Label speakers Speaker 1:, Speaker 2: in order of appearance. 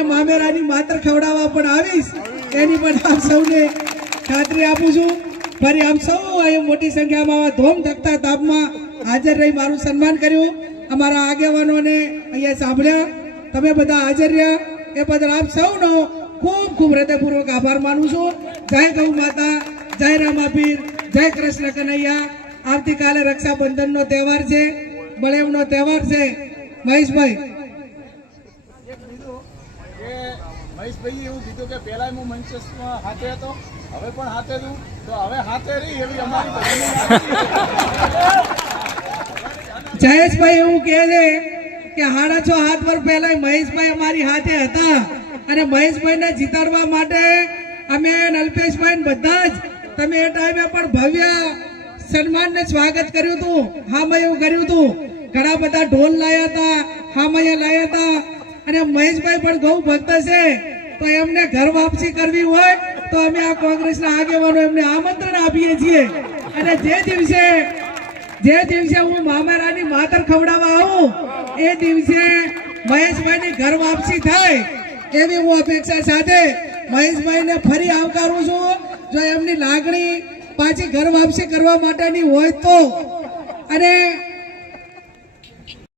Speaker 1: અને મામેરાની માત્ર ખવડાવવા પણ આવીશ. એની પણ આપ સૌને ખાતરી આપું છું. ફરી આપ સૌ અહીં મોટી સંખ્યામાં આવા ધોમ ધકતા તાપમાં હાજર રહી મારું સન્માન કર્યું. અમારા આગેવાનોને અહીંયા સાંભળ્યા. તમે બધા હાજર રહ્યા. એ બદલ આપ સૌનો ખૂબ ખૂબ હૃદયપૂર્વક આભાર માનું છું. જય ગૌ માતા, જય રામાપીર, જય કૃષ્ણ કનૈયા. આવતીકાલે રક્ષાબંધનનો તહેવાર છે, બળેવનો તહેવાર છે. મહેશભાઈ
Speaker 2: કે મહેશભાઈએ એવું કીધું કે પહેલાં હું મેન્ચેસ્ટરમાં હાથે હતો, હવે પણ હાથે છું. તો હવે હાથે રહી એવી અમારી
Speaker 1: જયેશભાઈ એવું કહે છે કે સાડા છ હાથ પર પહેલા મહેશભાઈ અમારી હાથે હતા. અને મહેશભાઈને જીતાડવા માટે અમે નલ્પેશભાઈ બધા જ તમે એ ટાઈમે પણ ભવ્ય સન્માન સ્વાગત કર્યું હતું. હા, મેં એવું કર્યું હતું. ઘણા બધા ઢોલ લાયા હતા, હા, મેં લાયા હતા. અને મહેશભાઈ પણ ગૌ ભક્ત છે, તો એમને ઘર વાપસી કરવી હોય, તો અમે આ કોંગ્રેસના આગેવાનો એમને આમંત્રણ આપીએ છીએ. અને જે દિવસે જે દિવસે હું મામારાની માતર ખવડાવવા આવું, એ દિવસે મહેશભાઈની ઘર વાપસી થાય, એવી હું અપેક્ષા સાથે મહેશભાઈને ફરી આવકારું છું. જો એમની લાગણી પાછી ઘર વાપસી કરવા માટેની હોય તો. અને